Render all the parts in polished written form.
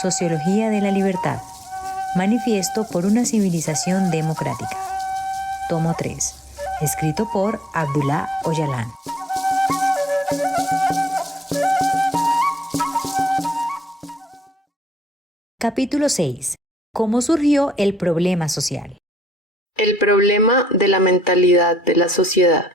Sociología de la Libertad. Manifiesto por una civilización democrática. Tomo 3. Escrito por Abdullah Öcalan. Capítulo 6. ¿Cómo surgió el problema social? El problema de la mentalidad de la sociedad.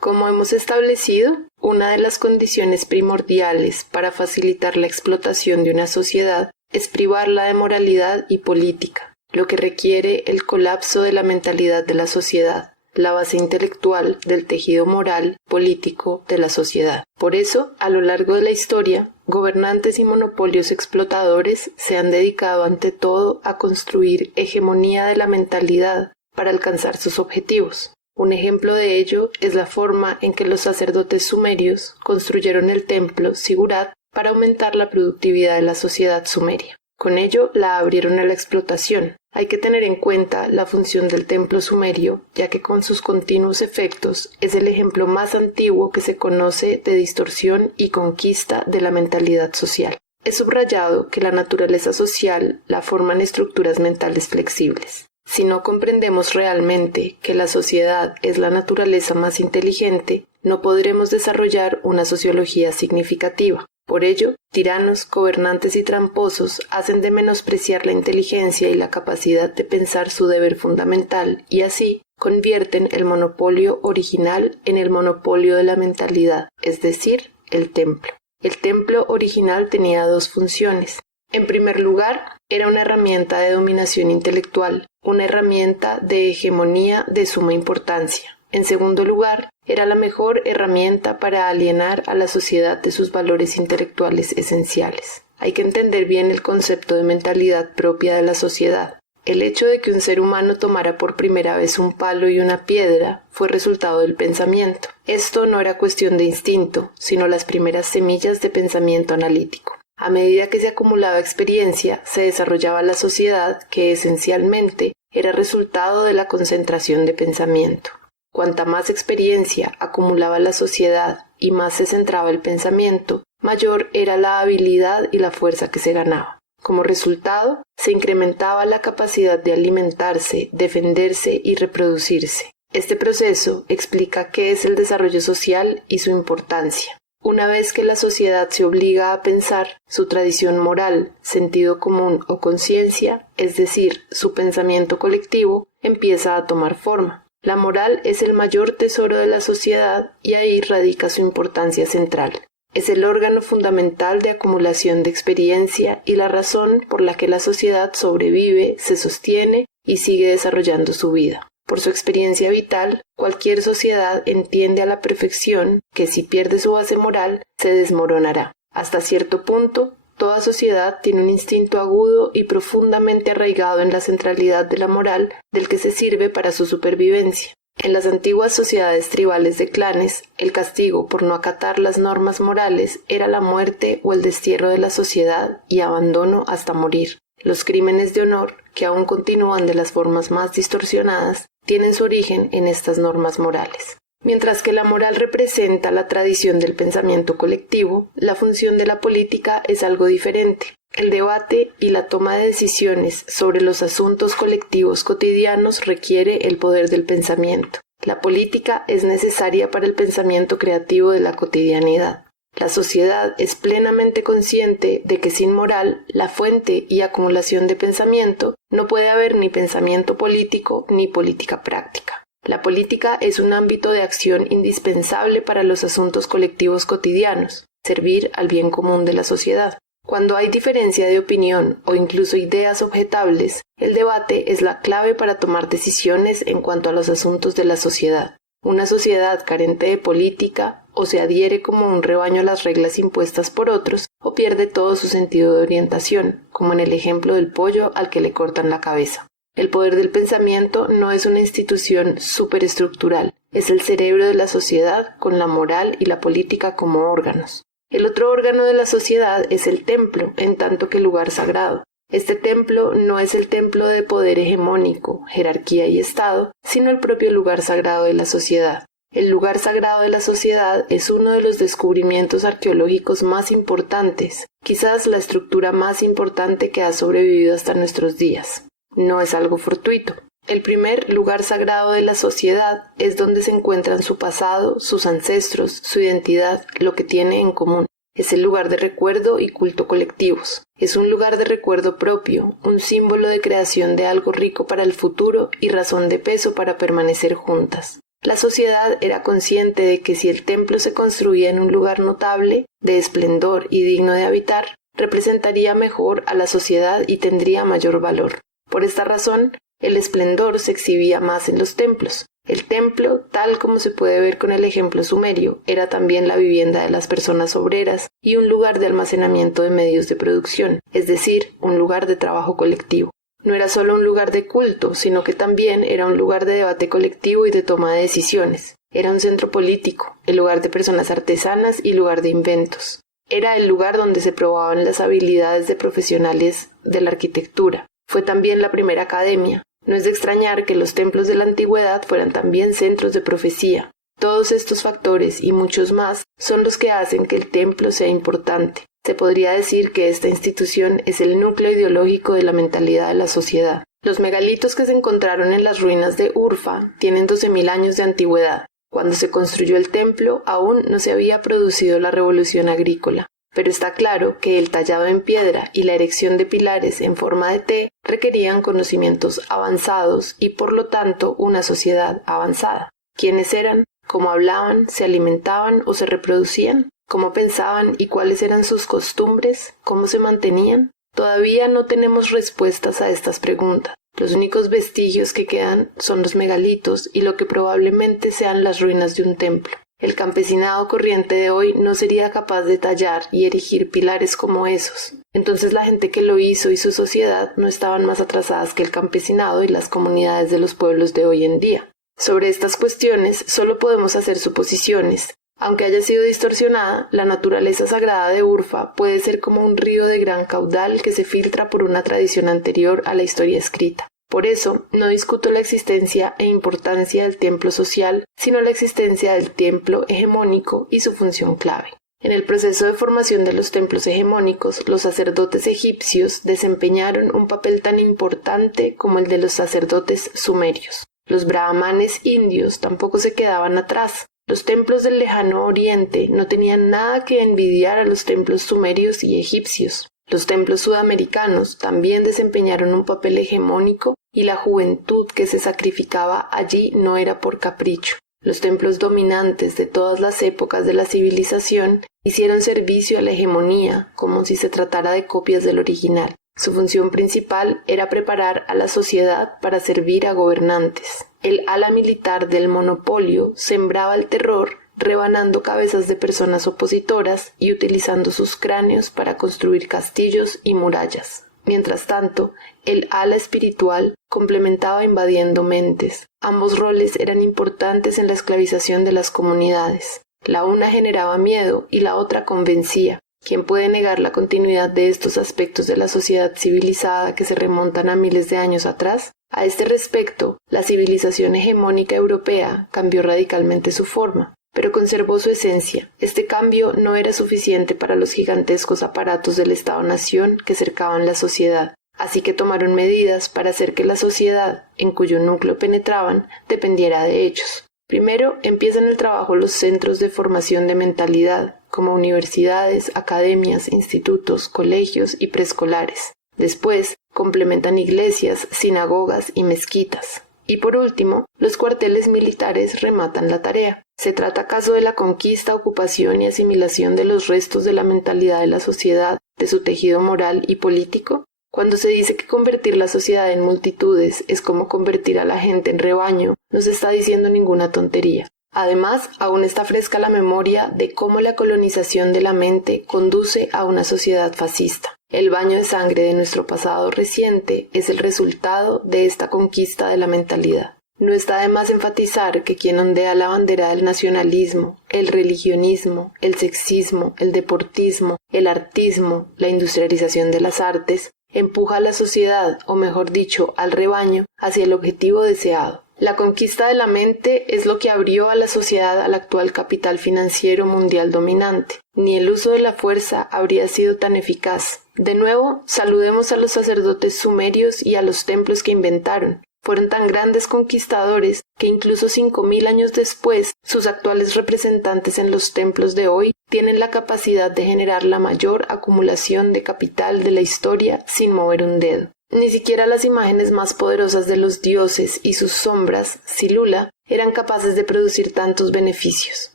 Como hemos establecido, una de las condiciones primordiales para facilitar la explotación de una sociedad es privarla de moralidad y política, lo que requiere el colapso de la mentalidad de la sociedad, la base intelectual del tejido moral, político de la sociedad. Por eso, a lo largo de la historia, gobernantes y monopolios explotadores se han dedicado ante todo a construir hegemonía de la mentalidad para alcanzar sus objetivos. Un ejemplo de ello es la forma en que los sacerdotes sumerios construyeron el templo Sigurat para aumentar la productividad de la sociedad sumeria. Con ello la abrieron a la explotación. Hay que tener en cuenta la función del templo sumerio, ya que con sus continuos efectos es el ejemplo más antiguo que se conoce de distorsión y conquista de la mentalidad social. Es subrayado que la naturaleza social la forman estructuras mentales flexibles. Si no comprendemos realmente que la sociedad es la naturaleza más inteligente, no podremos desarrollar una sociología significativa. Por ello, tiranos, gobernantes y tramposos hacen de menospreciar la inteligencia y la capacidad de pensar su deber fundamental y así convierten el monopolio original en el monopolio de la mentalidad, es decir, el templo. El templo original tenía dos funciones. En primer lugar, era una herramienta de dominación intelectual, una herramienta de hegemonía de suma importancia. En segundo lugar, era la mejor herramienta para alienar a la sociedad de sus valores intelectuales esenciales. Hay que entender bien el concepto de mentalidad propia de la sociedad. El hecho de que un ser humano tomara por primera vez un palo y una piedra fue resultado del pensamiento. Esto no era cuestión de instinto, sino las primeras semillas de pensamiento analítico. A medida que se acumulaba experiencia, se desarrollaba la sociedad que esencialmente era resultado de la concentración de pensamiento. Cuanta más experiencia acumulaba la sociedad y más se centraba el pensamiento, mayor era la habilidad y la fuerza que se ganaba. Como resultado, se incrementaba la capacidad de alimentarse, defenderse y reproducirse. Este proceso explica qué es el desarrollo social y su importancia. Una vez que la sociedad se obliga a pensar, su tradición moral, sentido común o conciencia, es decir, su pensamiento colectivo, empieza a tomar forma. La moral es el mayor tesoro de la sociedad y ahí radica su importancia central. Es el órgano fundamental de acumulación de experiencia y la razón por la que la sociedad sobrevive, se sostiene y sigue desarrollando su vida. Por su experiencia vital, cualquier sociedad entiende a la perfección que si pierde su base moral, se desmoronará. Hasta cierto punto, toda sociedad tiene un instinto agudo y profundamente arraigado en la centralidad de la moral del que se sirve para su supervivencia. En las antiguas sociedades tribales de clanes, el castigo por no acatar las normas morales era la muerte o el destierro de la sociedad y abandono hasta morir. Los crímenes de honor, que aún continúan de las formas más distorsionadas, tienen su origen en estas normas morales. Mientras que la moral representa la tradición del pensamiento colectivo, la función de la política es algo diferente. El debate y la toma de decisiones sobre los asuntos colectivos cotidianos requiere el poder del pensamiento. La política es necesaria para el pensamiento creativo de la cotidianidad. La sociedad es plenamente consciente de que sin moral, la fuente y acumulación de pensamiento, no puede haber ni pensamiento político ni política práctica. La política es un ámbito de acción indispensable para los asuntos colectivos cotidianos, servir al bien común de la sociedad. Cuando hay diferencia de opinión o incluso ideas objetables, el debate es la clave para tomar decisiones en cuanto a los asuntos de la sociedad. Una sociedad carente de política o se adhiere como un rebaño a las reglas impuestas por otros o pierde todo su sentido de orientación, como en el ejemplo del pollo al que le cortan la cabeza. El poder del pensamiento no es una institución superestructural, es el cerebro de la sociedad con la moral y la política como órganos. El otro órgano de la sociedad es el templo, en tanto que lugar sagrado. Este templo no es el templo de poder hegemónico, jerarquía y Estado, sino el propio lugar sagrado de la sociedad. El lugar sagrado de la sociedad es uno de los descubrimientos arqueológicos más importantes, quizás la estructura más importante que ha sobrevivido hasta nuestros días. No es algo fortuito. El primer lugar sagrado de la sociedad es donde se encuentran su pasado, sus ancestros, su identidad, lo que tiene en común. Es el lugar de recuerdo y culto colectivos. Es un lugar de recuerdo propio, un símbolo de creación de algo rico para el futuro y razón de peso para permanecer juntas. La sociedad era consciente de que si el templo se construía en un lugar notable, de esplendor y digno de habitar, representaría mejor a la sociedad y tendría mayor valor. Por esta razón, el esplendor se exhibía más en los templos. El templo, tal como se puede ver con el ejemplo sumerio, era también la vivienda de las personas obreras y un lugar de almacenamiento de medios de producción, es decir, un lugar de trabajo colectivo. No era solo un lugar de culto, sino que también era un lugar de debate colectivo y de toma de decisiones. Era un centro político, el lugar de personas artesanas y lugar de inventos. Era el lugar donde se probaban las habilidades de profesionales de la arquitectura. Fue también la primera academia. No es de extrañar que los templos de la antigüedad fueran también centros de profecía. Todos estos factores y muchos más son los que hacen que el templo sea importante. Se podría decir que esta institución es el núcleo ideológico de la mentalidad de la sociedad. Los megalitos que se encontraron en las ruinas de Urfa tienen 12.000 años de antigüedad. Cuando se construyó el templo aún no se había producido la revolución agrícola. Pero está claro que el tallado en piedra y la erección de pilares en forma de T requerían conocimientos avanzados y por lo tanto una sociedad avanzada. ¿Quiénes eran? ¿Cómo hablaban? ¿Se alimentaban o se reproducían? ¿Cómo pensaban y cuáles eran sus costumbres? ¿Cómo se mantenían? Todavía no tenemos respuestas a estas preguntas. Los únicos vestigios que quedan son los megalitos y lo que probablemente sean las ruinas de un templo. El campesinado corriente de hoy no sería capaz de tallar y erigir pilares como esos. Entonces la gente que lo hizo y su sociedad no estaban más atrasadas que el campesinado y las comunidades de los pueblos de hoy en día. Sobre estas cuestiones solo podemos hacer suposiciones. Aunque haya sido distorsionada, la naturaleza sagrada de Urfa puede ser como un río de gran caudal que se filtra por una tradición anterior a la historia escrita. Por eso, no discuto la existencia e importancia del templo social, sino la existencia del templo hegemónico y su función clave. En el proceso de formación de los templos hegemónicos, los sacerdotes egipcios desempeñaron un papel tan importante como el de los sacerdotes sumerios. Los brahmanes indios tampoco se quedaban atrás. Los templos del lejano oriente no tenían nada que envidiar a los templos sumerios y egipcios. Los templos sudamericanos también desempeñaron un papel hegemónico y la juventud que se sacrificaba allí no era por capricho. Los templos dominantes de todas las épocas de la civilización hicieron servicio a la hegemonía como si se tratara de copias del original. Su función principal era preparar a la sociedad para servir a gobernantes. El ala militar del monopolio sembraba el terror rebanando cabezas de personas opositoras y utilizando sus cráneos para construir castillos y murallas. Mientras tanto, el ala espiritual complementaba invadiendo mentes. Ambos roles eran importantes en la esclavización de las comunidades. La una generaba miedo y la otra convencía. ¿Quién puede negar la continuidad de estos aspectos de la sociedad civilizada que se remontan a miles de años atrás? A este respecto, la civilización hegemónica europea cambió radicalmente su forma, pero conservó su esencia. Este cambio no era suficiente para los gigantescos aparatos del Estado-nación que cercaban la sociedad, así que tomaron medidas para hacer que la sociedad, en cuyo núcleo penetraban, dependiera de ellos. Primero empiezan el trabajo los centros de formación de mentalidad, como universidades, academias, institutos, colegios y preescolares. Después complementan iglesias, sinagogas y mezquitas. Y por último, los cuarteles militares rematan la tarea. ¿Se trata acaso de la conquista, ocupación y asimilación de los restos de la mentalidad de la sociedad, de su tejido moral y político? Cuando se dice que convertir la sociedad en multitudes es como convertir a la gente en rebaño, no se está diciendo ninguna tontería. Además, aún está fresca la memoria de cómo la colonización de la mente conduce a una sociedad fascista. El baño de sangre de nuestro pasado reciente es el resultado de esta conquista de la mentalidad. No está de más enfatizar que quien ondea la bandera del nacionalismo, el religionismo, el sexismo, el deportismo, el artismo, la industrialización de las artes, empuja a la sociedad, o mejor dicho, al rebaño, hacia el objetivo deseado, La conquista de la mente es lo que abrió a la sociedad al actual capital financiero mundial dominante. Ni el uso de la fuerza habría sido tan eficaz. De nuevo, saludemos a los sacerdotes sumerios y a los templos que inventaron. Fueron tan grandes conquistadores que incluso 5000 años después, sus actuales representantes en los templos de hoy tienen la capacidad de generar la mayor acumulación de capital de la historia sin mover un dedo. Ni siquiera las imágenes más poderosas de los dioses y sus sombras, Silula, eran capaces de producir tantos beneficios.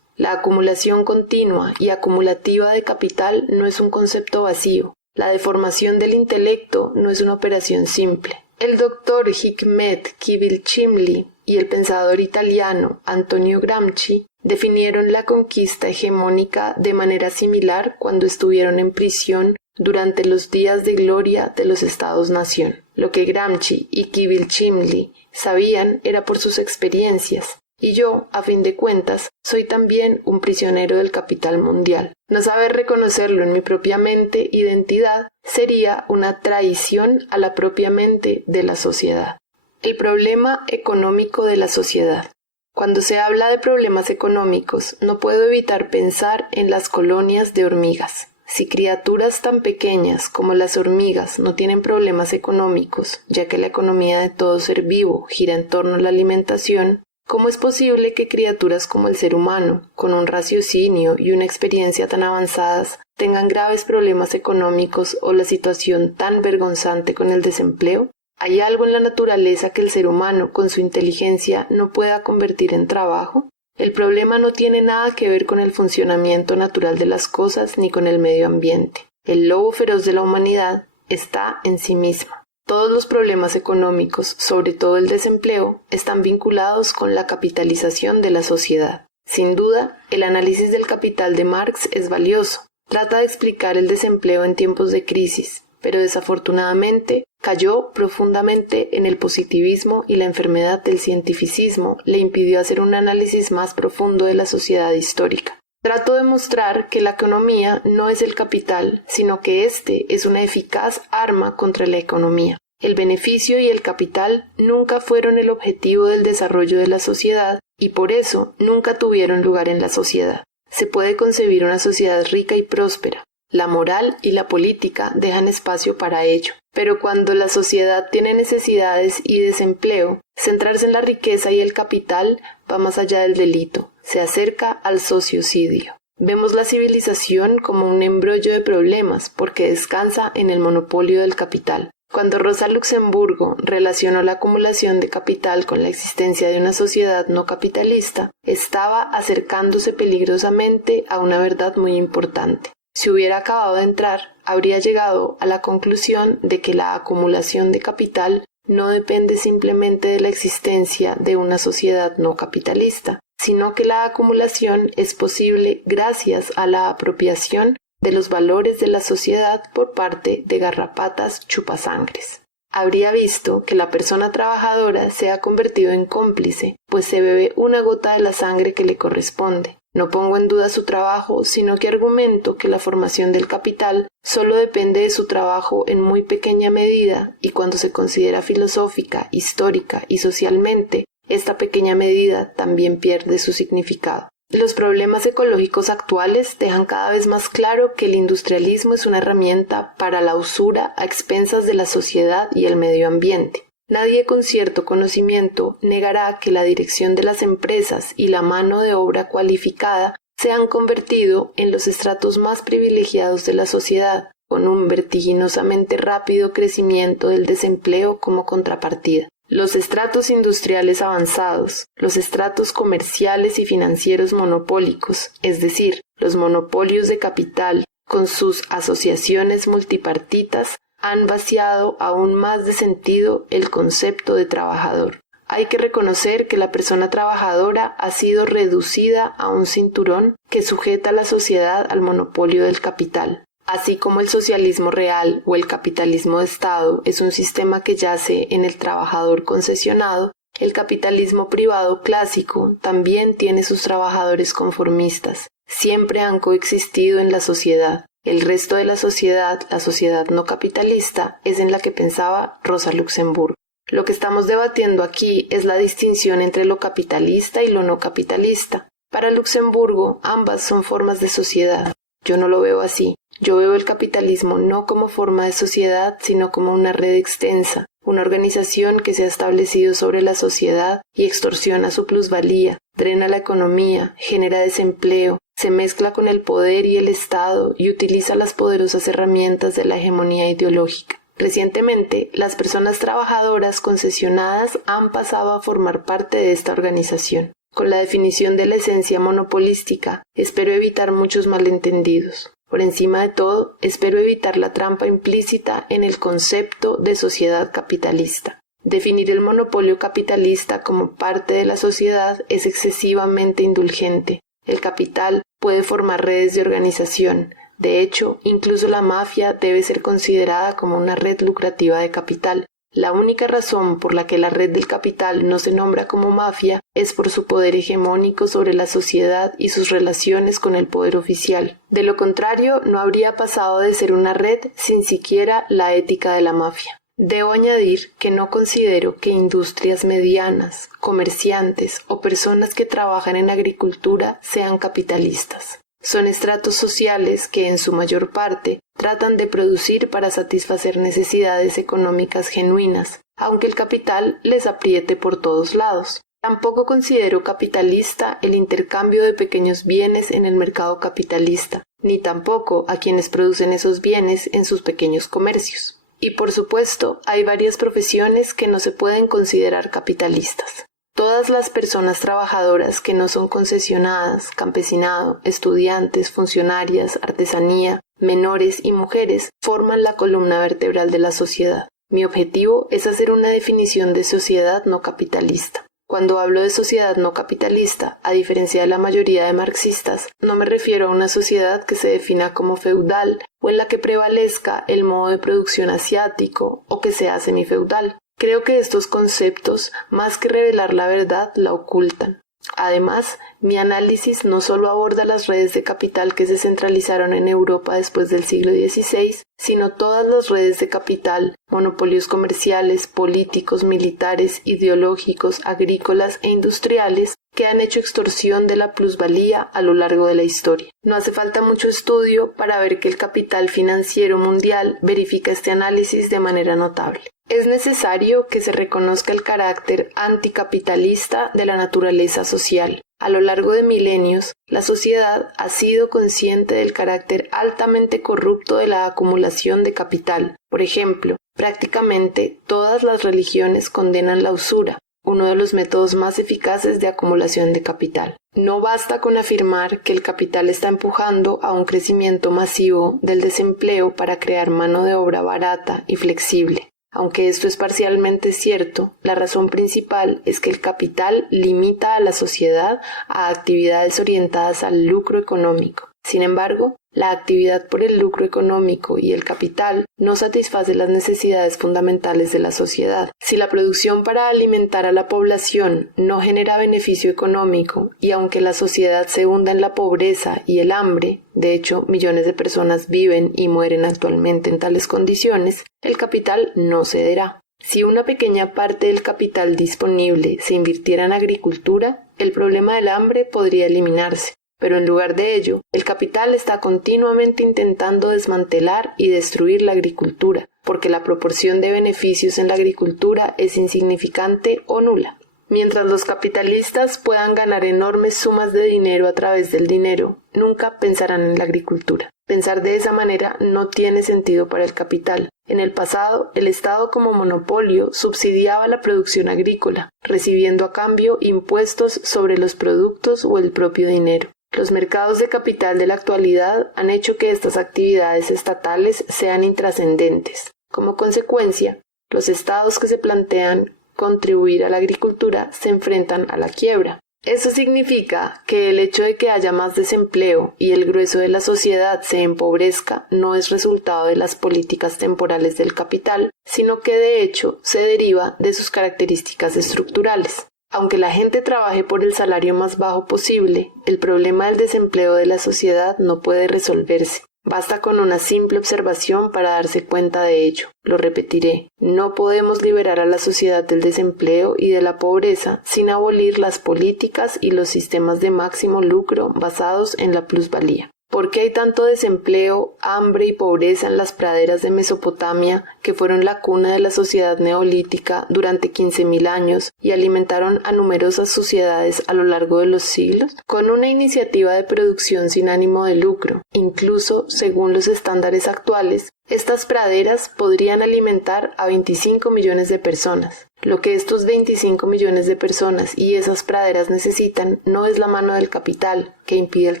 La acumulación continua y acumulativa de capital no es un concepto vacío. La deformación del intelecto no es una operación simple. El doctor Hikmet Kivilcimli y el pensador italiano Antonio Gramsci definieron la conquista hegemónica de manera similar cuando estuvieron en prisión durante los días de gloria de los Estados-nación. Lo que Gramsci y Kivilcimli sabían era por sus experiencias, y yo, a fin de cuentas, soy también un prisionero del capital mundial. No saber reconocerlo en mi propia mente, identidad, sería una traición a la propia mente de la sociedad. El problema económico de la sociedad. Cuando se habla de problemas económicos, no puedo evitar pensar en las colonias de hormigas. Si criaturas tan pequeñas como las hormigas no tienen problemas económicos, ya que la economía de todo ser vivo gira en torno a la alimentación, ¿cómo es posible que criaturas como el ser humano, con un raciocinio y una experiencia tan avanzadas, tengan graves problemas económicos o la situación tan vergonzante con el desempleo? ¿Hay algo en la naturaleza que el ser humano, con su inteligencia, no pueda convertir en trabajo? El problema no tiene nada que ver con el funcionamiento natural de las cosas ni con el medio ambiente. El lobo feroz de la humanidad está en sí mismo. Todos los problemas económicos, sobre todo el desempleo, están vinculados con la capitalización de la sociedad. Sin duda, el análisis del capital de Marx es valioso. Trata de explicar el desempleo en tiempos de crisis, pero desafortunadamente cayó profundamente en el positivismo y la enfermedad del cientificismo le impidió hacer un análisis más profundo de la sociedad histórica. Trato de mostrar que la economía no es el capital, sino que éste es una eficaz arma contra la economía. El beneficio y el capital nunca fueron el objetivo del desarrollo de la sociedad y por eso nunca tuvieron lugar en la sociedad. Se puede concebir una sociedad rica y próspera. La moral y la política dejan espacio para ello. Pero cuando la sociedad tiene necesidades y desempleo, centrarse en la riqueza y el capital va más allá del delito. Se acerca al sociocidio. Vemos la civilización como un embrollo de problemas porque descansa en el monopolio del capital. Cuando Rosa Luxemburgo relacionó la acumulación de capital con la existencia de una sociedad no capitalista, estaba acercándose peligrosamente a una verdad muy importante. Si hubiera acabado de entrar, habría llegado a la conclusión de que la acumulación de capital no depende simplemente de la existencia de una sociedad no capitalista, sino que la acumulación es posible gracias a la apropiación de los valores de la sociedad por parte de garrapatas chupasangres. Habría visto que la persona trabajadora se ha convertido en cómplice, pues se bebe una gota de la sangre que le corresponde. No pongo en duda su trabajo, sino que argumento que la formación del capital solo depende de su trabajo en muy pequeña medida y cuando se considera filosófica, histórica y socialmente, esta pequeña medida también pierde su significado. Los problemas ecológicos actuales dejan cada vez más claro que el industrialismo es una herramienta para la usura a expensas de la sociedad y el medio ambiente. Nadie con cierto conocimiento negará que la dirección de las empresas y la mano de obra cualificada se han convertido en los estratos más privilegiados de la sociedad, con un vertiginosamente rápido crecimiento del desempleo como contrapartida. Los estratos industriales avanzados, los estratos comerciales y financieros monopólicos, es decir, los monopolios de capital, con sus asociaciones multipartitas, han vaciado aún más de sentido el concepto de trabajador. Hay que reconocer que la persona trabajadora ha sido reducida a un cinturón que sujeta a la sociedad al monopolio del capital. Así como el socialismo real o el capitalismo de Estado es un sistema que yace en el trabajador concesionado, el capitalismo privado clásico también tiene sus trabajadores conformistas. Siempre han coexistido en la sociedad. El resto de la sociedad no capitalista, es en la que pensaba Rosa Luxemburgo. Lo que estamos debatiendo aquí es la distinción entre lo capitalista y lo no capitalista. Para Luxemburgo, ambas son formas de sociedad. Yo no lo veo así. Yo veo el capitalismo no como forma de sociedad, sino como una red extensa, una organización que se ha establecido sobre la sociedad y extorsiona su plusvalía, drena la economía, genera desempleo, se mezcla con el poder y el Estado y utiliza las poderosas herramientas de la hegemonía ideológica. Recientemente, las personas trabajadoras concesionadas han pasado a formar parte de esta organización. Con la definición de la esencia monopolística, espero evitar muchos malentendidos. Por encima de todo, espero evitar la trampa implícita en el concepto de sociedad capitalista. Definir el monopolio capitalista como parte de la sociedad es excesivamente indulgente. El capital puede formar redes de organización. De hecho, incluso la mafia debe ser considerada como una red lucrativa de capital. La única razón por la que la red del capital no se nombra como mafia es por su poder hegemónico sobre la sociedad y sus relaciones con el poder oficial. De lo contrario, no habría pasado de ser una red sin siquiera la ética de la mafia. Debo añadir que no considero que industrias medianas, comerciantes o personas que trabajan en agricultura sean capitalistas. Son estratos sociales que, en su mayor parte, tratan de producir para satisfacer necesidades económicas genuinas, aunque el capital les apriete por todos lados. Tampoco considero capitalista el intercambio de pequeños bienes en el mercado capitalista, ni tampoco a quienes producen esos bienes en sus pequeños comercios. Y por supuesto, hay varias profesiones que no se pueden considerar capitalistas. Todas las personas trabajadoras que no son concesionadas, campesinado, estudiantes, funcionarias, artesanía, menores y mujeres forman la columna vertebral de la sociedad. Mi objetivo es hacer una definición de sociedad no capitalista. Cuando hablo de sociedad no capitalista, a diferencia de la mayoría de marxistas, no me refiero a una sociedad que se defina como feudal o en la que prevalezca el modo de producción asiático o que sea semifeudal. Creo que estos conceptos, más que revelar la verdad, la ocultan. Además, mi análisis no solo aborda las redes de capital que se centralizaron en Europa después del siglo XVI, sino todas las redes de capital, monopolios comerciales, políticos, militares, ideológicos, agrícolas e industriales que han hecho extorsión de la plusvalía a lo largo de la historia. No hace falta mucho estudio para ver que el capital financiero mundial verifica este análisis de manera notable. Es necesario que se reconozca el carácter anticapitalista de la naturaleza social. A lo largo de milenios, la sociedad ha sido consciente del carácter altamente corrupto de la acumulación de capital. Por ejemplo, prácticamente todas las religiones condenan la usura, uno de los métodos más eficaces de acumulación de capital. No basta con afirmar que el capital está empujando a un crecimiento masivo del desempleo para crear mano de obra barata y flexible. Aunque esto es parcialmente cierto, la razón principal es que el capital limita a la sociedad a actividades orientadas al lucro económico. Sin embargo, la actividad por el lucro económico y el capital no satisface las necesidades fundamentales de la sociedad. Si la producción para alimentar a la población no genera beneficio económico y aunque la sociedad se hunda en la pobreza y el hambre, de hecho millones de personas viven y mueren actualmente en tales condiciones, el capital no cederá. Si una pequeña parte del capital disponible se invirtiera en agricultura, el problema del hambre podría eliminarse. Pero en lugar de ello, el capital está continuamente intentando desmantelar y destruir la agricultura, porque la proporción de beneficios en la agricultura es insignificante o nula. Mientras los capitalistas puedan ganar enormes sumas de dinero a través del dinero, nunca pensarán en la agricultura. Pensar de esa manera no tiene sentido para el capital. En el pasado, el Estado como monopolio subsidiaba la producción agrícola, recibiendo a cambio impuestos sobre los productos o el propio dinero. Los mercados de capital de la actualidad han hecho que estas actividades estatales sean intrascendentes. Como consecuencia, los estados que se plantean contribuir a la agricultura se enfrentan a la quiebra. Eso significa que el hecho de que haya más desempleo y el grueso de la sociedad se empobrezca no es resultado de las políticas temporales del capital, sino que de hecho se deriva de sus características estructurales. Aunque la gente trabaje por el salario más bajo posible, el problema del desempleo de la sociedad no puede resolverse. Basta con una simple observación para darse cuenta de ello. Lo repetiré, no podemos liberar a la sociedad del desempleo y de la pobreza sin abolir las políticas y los sistemas de máximo lucro basados en la plusvalía. ¿Por qué hay tanto desempleo, hambre y pobreza en las praderas de Mesopotamia, que fueron la cuna de la sociedad neolítica durante 15.000 años y alimentaron a numerosas sociedades a lo largo de los siglos? Con una iniciativa de producción sin ánimo de lucro, incluso según los estándares actuales, estas praderas podrían alimentar a 25 millones de personas. Lo que estos 25 millones de personas y esas praderas necesitan no es la mano del capital, que impide el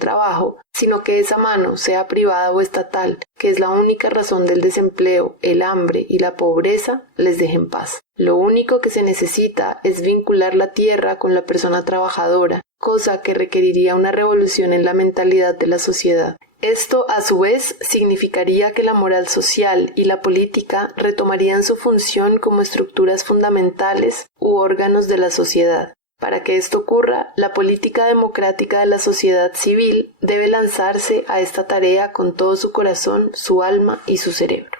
trabajo, sino que esa mano, sea privada o estatal, que es la única razón del desempleo, el hambre y la pobreza, les deje en paz. Lo único que se necesita es vincular la tierra con la persona trabajadora, cosa que requeriría una revolución en la mentalidad de la sociedad. Esto, a su vez, significaría que la moral social y la política retomarían su función como estructuras fundamentales u órganos de la sociedad. Para que esto ocurra, la política democrática de la sociedad civil debe lanzarse a esta tarea con todo su corazón, su alma y su cerebro.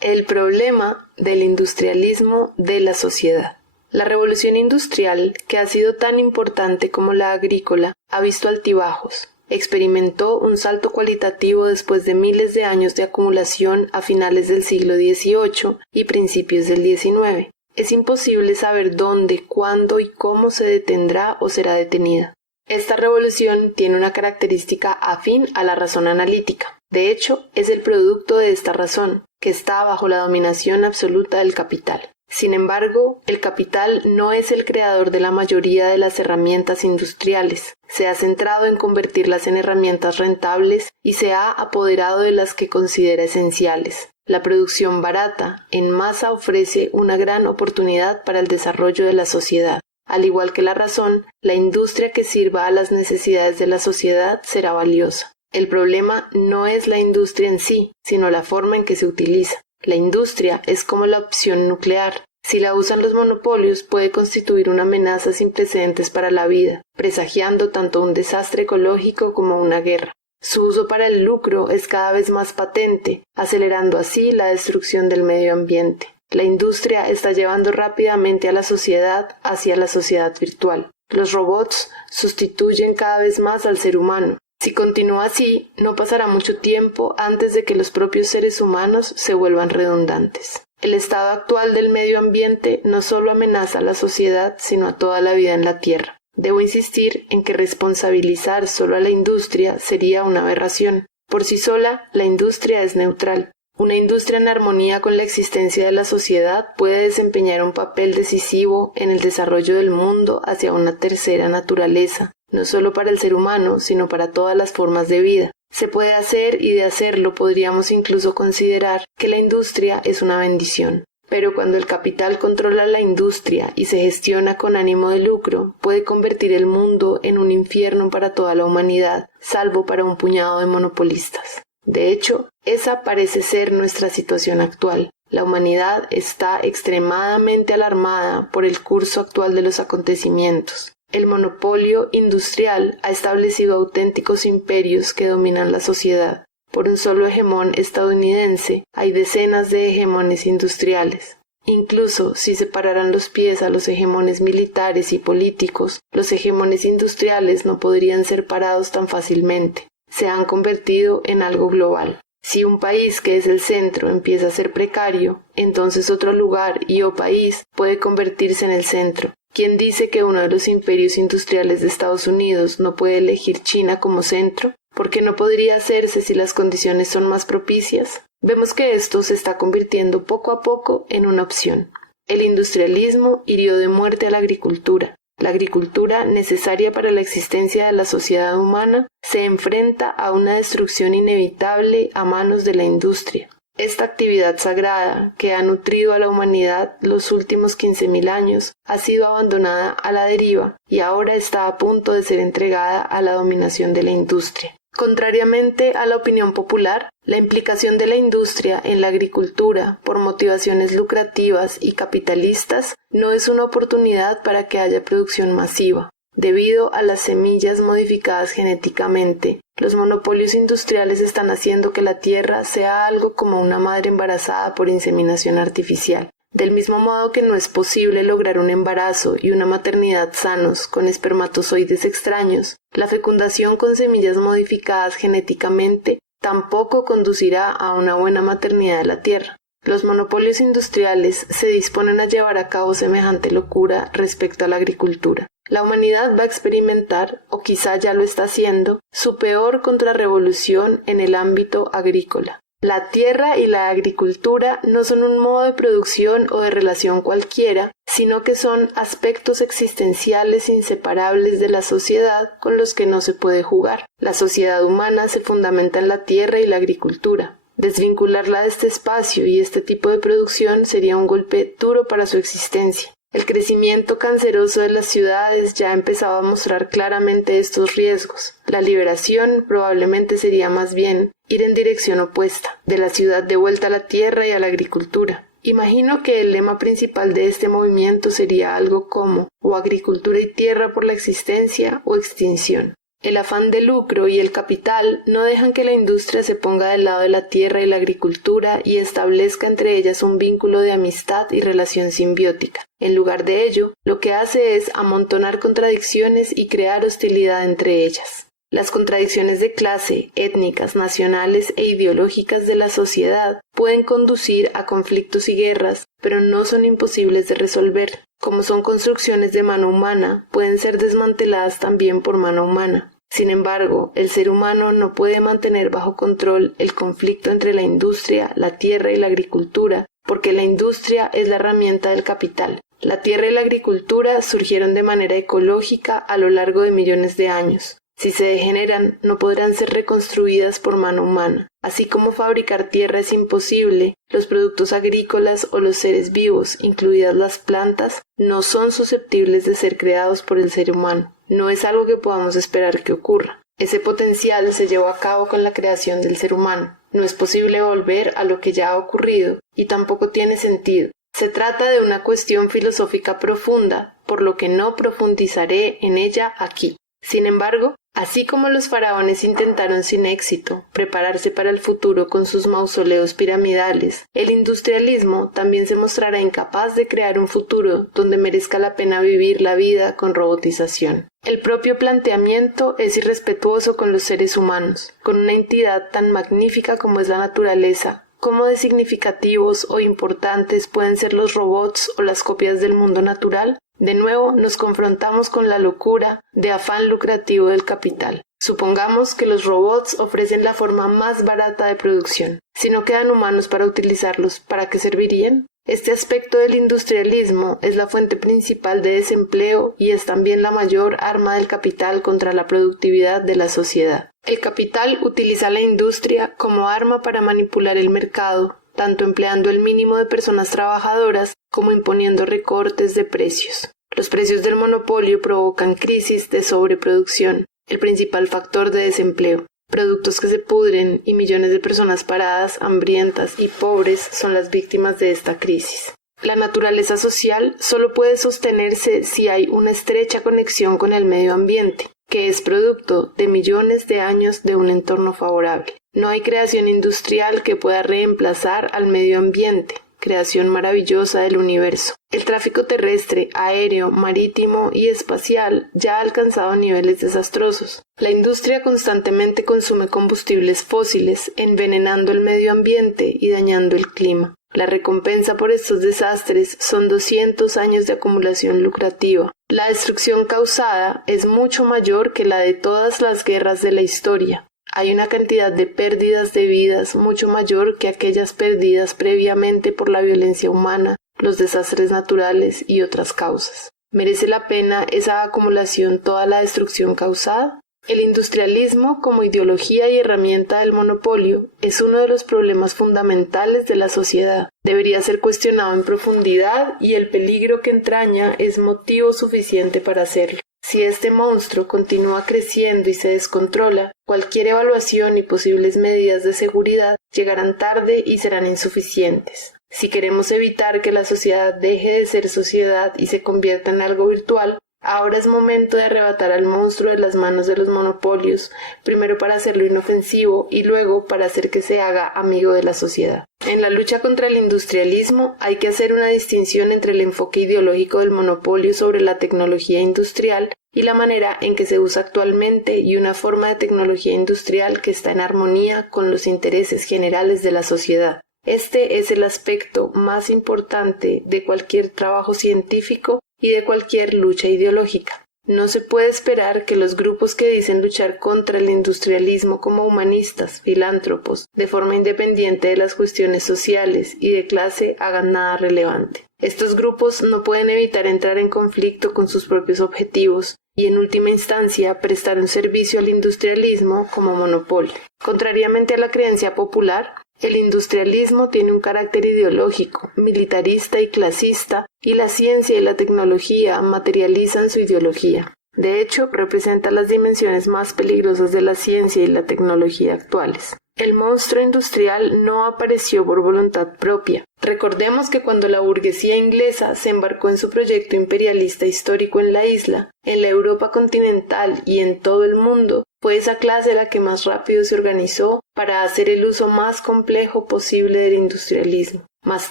El problema del industrialismo de la sociedad. La revolución industrial, que ha sido tan importante como la agrícola, ha visto altibajos. Experimentó un salto cualitativo después de miles de años de acumulación a finales del siglo XVIII y principios del XIX. Es imposible saber dónde, cuándo y cómo se detendrá o será detenida. Esta revolución tiene una característica afín a la razón analítica. De hecho, es el producto de esta razón, que está bajo la dominación absoluta del capital. Sin embargo, el capital no es el creador de la mayoría de las herramientas industriales. Se ha centrado en convertirlas en herramientas rentables y se ha apoderado de las que considera esenciales. La producción barata, en masa, ofrece una gran oportunidad para el desarrollo de la sociedad. Al igual que la razón, la industria que sirva a las necesidades de la sociedad será valiosa. El problema no es la industria en sí, sino la forma en que se utiliza. La industria es como la opción nuclear. Si la usan los monopolios, puede constituir una amenaza sin precedentes para la vida, presagiando tanto un desastre ecológico como una guerra. Su uso para el lucro es cada vez más patente, acelerando así la destrucción del medio ambiente. La industria está llevando rápidamente a la sociedad hacia la sociedad virtual. Los robots sustituyen cada vez más al ser humano. Si continúa así, no pasará mucho tiempo antes de que los propios seres humanos se vuelvan redundantes. El estado actual del medio ambiente no solo amenaza a la sociedad, sino a toda la vida en la Tierra. Debo insistir en que responsabilizar solo a la industria sería una aberración. Por sí sola, la industria es neutral. Una industria en armonía con la existencia de la sociedad puede desempeñar un papel decisivo en el desarrollo del mundo hacia una tercera naturaleza, no solo para el ser humano, sino para todas las formas de vida. Se puede hacer y de hacerlo podríamos incluso considerar que la industria es una bendición. Pero cuando el capital controla la industria y se gestiona con ánimo de lucro, puede convertir el mundo en un infierno para toda la humanidad, salvo para un puñado de monopolistas. De hecho, esa parece ser nuestra situación actual. La humanidad está extremadamente alarmada por el curso actual de los acontecimientos. El monopolio industrial ha establecido auténticos imperios que dominan la sociedad. Por un solo hegemón estadounidense, hay decenas de hegemones industriales. Incluso si separaran los pies a los hegemones militares y políticos, los hegemones industriales no podrían ser parados tan fácilmente. Se han convertido en algo global. Si un país que es el centro empieza a ser precario, entonces otro lugar y o país puede convertirse en el centro. ¿Quién dice que uno de los imperios industriales de Estados Unidos no puede elegir China como centro? ¿Por qué no podría hacerse si las condiciones son más propicias? Vemos que esto se está convirtiendo poco a poco en una opción. El industrialismo hirió de muerte a la agricultura. La agricultura, necesaria para la existencia de la sociedad humana, se enfrenta a una destrucción inevitable a manos de la industria. Esta actividad sagrada, que ha nutrido a la humanidad los últimos 15.000 años, ha sido abandonada a la deriva y ahora está a punto de ser entregada a la dominación de la industria. Contrariamente a la opinión popular, la implicación de la industria en la agricultura por motivaciones lucrativas y capitalistas no es una oportunidad para que haya producción masiva. Debido a las semillas modificadas genéticamente, los monopolios industriales están haciendo que la tierra sea algo como una madre embarazada por inseminación artificial. Del mismo modo que no es posible lograr un embarazo y una maternidad sanos con espermatozoides extraños, la fecundación con semillas modificadas genéticamente tampoco conducirá a una buena maternidad de la tierra. Los monopolios industriales se disponen a llevar a cabo semejante locura respecto a la agricultura. La humanidad va a experimentar, o quizá ya lo está haciendo, su peor contrarrevolución en el ámbito agrícola. La tierra y la agricultura no son un modo de producción o de relación cualquiera, sino que son aspectos existenciales inseparables de la sociedad con los que no se puede jugar. La sociedad humana se fundamenta en la tierra y la agricultura. Desvincularla de este espacio y este tipo de producción sería un golpe duro para su existencia. El crecimiento canceroso de las ciudades ya empezaba a mostrar claramente estos riesgos. La liberación probablemente sería más bien ir en dirección opuesta, de la ciudad de vuelta a la tierra y a la agricultura. Imagino que el lema principal de este movimiento sería algo como o agricultura y tierra por la existencia o extinción. El afán de lucro y el capital no dejan que la industria se ponga del lado de la tierra y la agricultura y establezca entre ellas un vínculo de amistad y relación simbiótica. En lugar de ello, lo que hace es amontonar contradicciones y crear hostilidad entre ellas. Las contradicciones de clase, étnicas, nacionales e ideológicas de la sociedad pueden conducir a conflictos y guerras, pero no son imposibles de resolver. Como son construcciones de mano humana, pueden ser desmanteladas también por mano humana. Sin embargo, el ser humano no puede mantener bajo control el conflicto entre la industria, la tierra y la agricultura, porque la industria es la herramienta del capital. La tierra y la agricultura surgieron de manera ecológica a lo largo de millones de años. Si se degeneran, no podrán ser reconstruidas por mano humana. Así como fabricar tierra es imposible, los productos agrícolas o los seres vivos, incluidas las plantas, no son susceptibles de ser creados por el ser humano. No es algo que podamos esperar que ocurra. Ese potencial se llevó a cabo con la creación del ser humano. No es posible volver a lo que ya ha ocurrido, y tampoco tiene sentido. Se trata de una cuestión filosófica profunda, por lo que no profundizaré en ella aquí. Sin embargo, así como los faraones intentaron sin éxito prepararse para el futuro con sus mausoleos piramidales, el industrialismo también se mostrará incapaz de crear un futuro donde merezca la pena vivir la vida con robotización. El propio planteamiento es irrespetuoso con los seres humanos, con una entidad tan magnífica como es la naturaleza. ¿Cómo de significativos o importantes pueden ser los robots o las copias del mundo natural? De nuevo nos confrontamos con la locura de afán lucrativo del capital. Supongamos que los robots ofrecen la forma más barata de producción. Si no quedan humanos para utilizarlos, ¿para qué servirían? Este aspecto del industrialismo es la fuente principal de desempleo y es también la mayor arma del capital contra la productividad de la sociedad. El capital utiliza la industria como arma para manipular el mercado, tanto empleando el mínimo de personas trabajadoras como imponiendo recortes de precios. Los precios del monopolio provocan crisis de sobreproducción, el principal factor de desempleo. Productos que se pudren y millones de personas paradas, hambrientas y pobres son las víctimas de esta crisis. La naturaleza social solo puede sostenerse si hay una estrecha conexión con el medio ambiente, que es producto de millones de años de un entorno favorable. No hay creación industrial que pueda reemplazar al medio ambiente, creación maravillosa del universo. El tráfico terrestre, aéreo, marítimo y espacial ya ha alcanzado niveles desastrosos. La industria constantemente consume combustibles fósiles, envenenando el medio ambiente y dañando el clima. La recompensa por estos desastres son 200 años de acumulación lucrativa. La destrucción causada es mucho mayor que la de todas las guerras de la historia. Hay una cantidad de pérdidas de vidas mucho mayor que aquellas perdidas previamente por la violencia humana, los desastres naturales y otras causas. ¿Merece la pena esa acumulación toda la destrucción causada? El industrialismo, como ideología y herramienta del monopolio, es uno de los problemas fundamentales de la sociedad. Debería ser cuestionado en profundidad y el peligro que entraña es motivo suficiente para hacerlo. Si este monstruo continúa creciendo y se descontrola, cualquier evaluación y posibles medidas de seguridad llegarán tarde y serán insuficientes. Si queremos evitar que la sociedad deje de ser sociedad y se convierta en algo virtual, Ahora es momento de arrebatar al monstruo de las manos de los monopolios, primero para hacerlo inofensivo y luego para hacer que se haga amigo de la sociedad. En la lucha contra el industrialismo hay que hacer una distinción entre el enfoque ideológico del monopolio sobre la tecnología industrial y la manera en que se usa actualmente y una forma de tecnología industrial que está en armonía con los intereses generales de la sociedad. Este es el aspecto más importante de cualquier trabajo científico y de cualquier lucha ideológica. No se puede esperar que los grupos que dicen luchar contra el industrialismo como humanistas, filántropos, de forma independiente de las cuestiones sociales y de clase, hagan nada relevante. Estos grupos no pueden evitar entrar en conflicto con sus propios objetivos y, en última instancia, prestar un servicio al industrialismo como monopolio. Contrariamente a la creencia popular, el industrialismo tiene un carácter ideológico, militarista y clasista, y la ciencia y la tecnología materializan su ideología. De hecho, representa las dimensiones más peligrosas de la ciencia y la tecnología actuales. El monstruo industrial no apareció por voluntad propia. Recordemos que cuando la burguesía inglesa se embarcó en su proyecto imperialista histórico en la isla, en la Europa continental y en todo el mundo, fue esa clase la que más rápido se organizó para hacer el uso más complejo posible del industrialismo. Más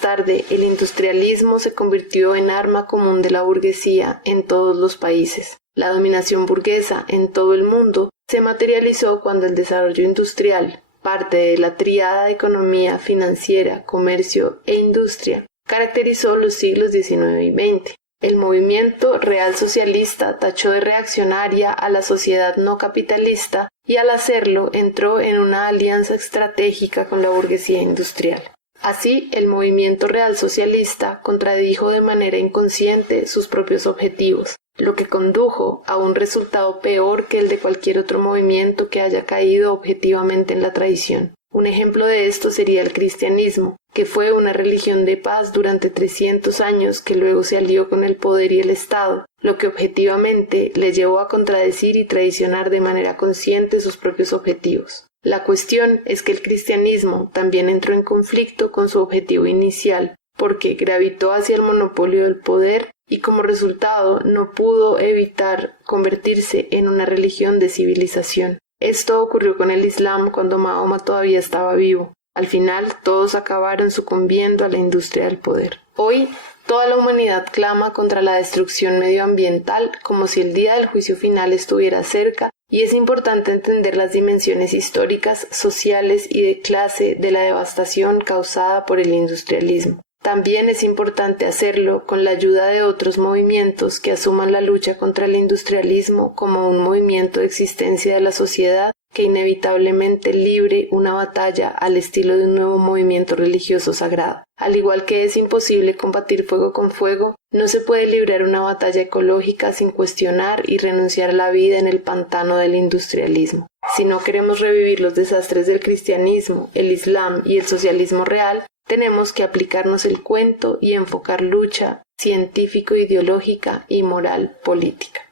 tarde, el industrialismo se convirtió en arma común de la burguesía en todos los países. La dominación burguesa en todo el mundo se materializó cuando el desarrollo industrial, parte de la tríada de economía, financiera, comercio e industria, caracterizó los siglos XIX y XX. El movimiento real socialista tachó de reaccionaria a la sociedad no capitalista y al hacerlo entró en una alianza estratégica con la burguesía industrial. Así, el movimiento real socialista contradijo de manera inconsciente sus propios objetivos, lo que condujo a un resultado peor que el de cualquier otro movimiento que haya caído objetivamente en la traición. Un ejemplo de esto sería el cristianismo, que fue una religión de paz durante 300 años que luego se alió con el poder y el Estado, lo que objetivamente le llevó a contradecir y traicionar de manera consciente sus propios objetivos. La cuestión es que el cristianismo también entró en conflicto con su objetivo inicial, porque gravitó hacia el monopolio del poder y como resultado no pudo evitar convertirse en una religión de civilización. Esto ocurrió con el Islam cuando Mahoma todavía estaba vivo. Al final, todos acabaron sucumbiendo a la industria del poder. Hoy, toda la humanidad clama contra la destrucción medioambiental como si el día del juicio final estuviera cerca, y es importante entender las dimensiones históricas, sociales y de clase de la devastación causada por el industrialismo. También es importante hacerlo con la ayuda de otros movimientos que asuman la lucha contra el industrialismo como un movimiento de existencia de la sociedad que inevitablemente libre una batalla al estilo de un nuevo movimiento religioso sagrado. Al igual que es imposible combatir fuego con fuego, no se puede librar una batalla ecológica sin cuestionar y renunciar a la vida en el pantano del industrialismo. Si no queremos revivir los desastres del cristianismo, el islam y el socialismo real, tenemos que aplicarnos el cuento y enfocar lucha científico-ideológica y moral política.